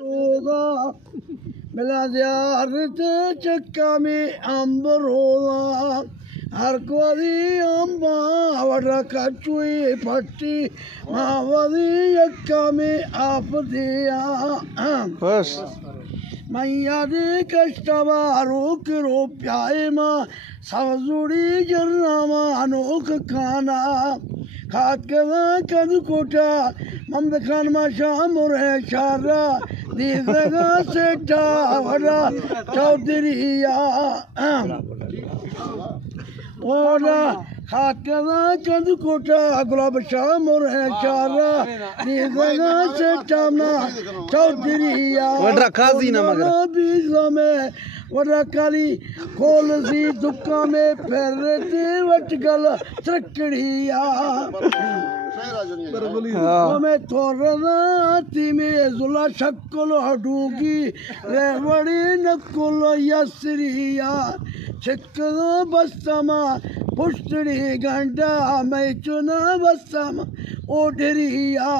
होगा मिला ज़ियारत चक्का में अंबर होगा हर कोई अम्बा वड़ा कचुई पट्टी मावदी यक्का में आप दिया बस मैया दे कष्टवा रोक रो प्याए माँ सवजुड़ी जर्रामा अनोख खाना खात कदा कद कोटा ममद खान मा शाम और है शारा दीदगा सेठा वड़ा चौधरीया ओड़ा खात कदा कद कोटा गुलाब शाम और है शारा दीदगा सेठा मा चौधरीया वड़ा काजी ना मगर बीज़ों में वड़ा काली खोल सी दुक्का में फेरते वटगल चकड़िया मैं थोड़ा में जुला शक्ल हडूगी रेवड़ी नकुल यसरिया छिक्का बस्तमा पुष्टड़ी गंडा मैं चुना बस्तमा ओढ़रिया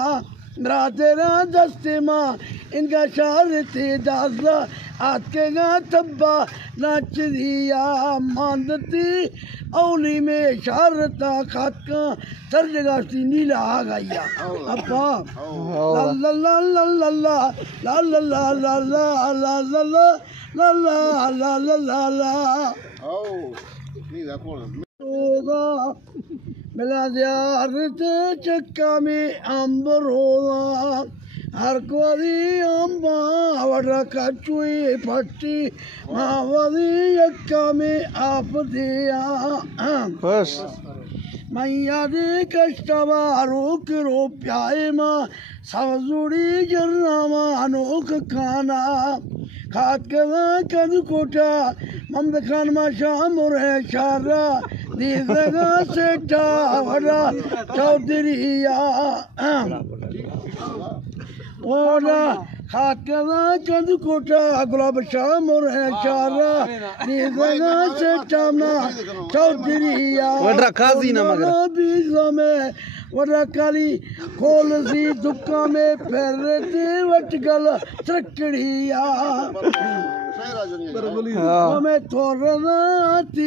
रातेरा दस्ते माँ इनका शार थे दासला आकेगा तब्बा नाच दिया मानती औली में शारता खात का सर्जगाती नीला आ गया अब्बा ला ला ला ला ला ला ला ला ला ला ला ला ला ला ला ला ला होगा मिला ज़ियारत चक्का में अंबर होगा हर कोई अम्बा वड़ा कचुई पट्टी मावदी यक्का में आप दिया बस मैया दे कष्टवा रोक रो प्याए माँ सवजुड़ी जर्रामा अनोख खाना खात कदा कद कोटा ममद खान मा शाम और है शारा दीदगा सेठा वड़ा चौधरीया ओड़ा खात कदा कद कोटा गुलाब शाम और है शारा दीदगा सेठा मा चौधरीया वड़ा काजी ना मगर बीज़ों में वड़ा काली खोल सी दुक्का में फेरते वटगल चकड़िया मैं थोड़ा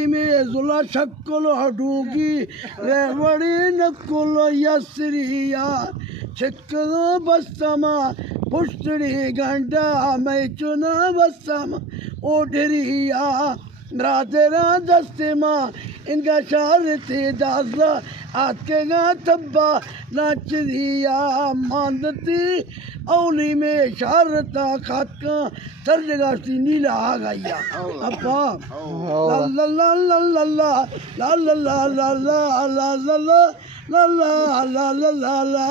में जुला शक्ल हडूगी रेवड़ी नकुल यसरिया छिक्का बस्तमा पुष्टड़ी गंडा मैं चुना बस्तमा ओढ़रिया रातेरा दस्ते माँ इनका शार थे दासला आकेगा तब्बा नाच दिया मानती औली में शारता खात का सर्जगाती नीला आ गया अब्बा ला ला ला ला ला ला ला ला ला ला ला ला ला ला ला ला ला ला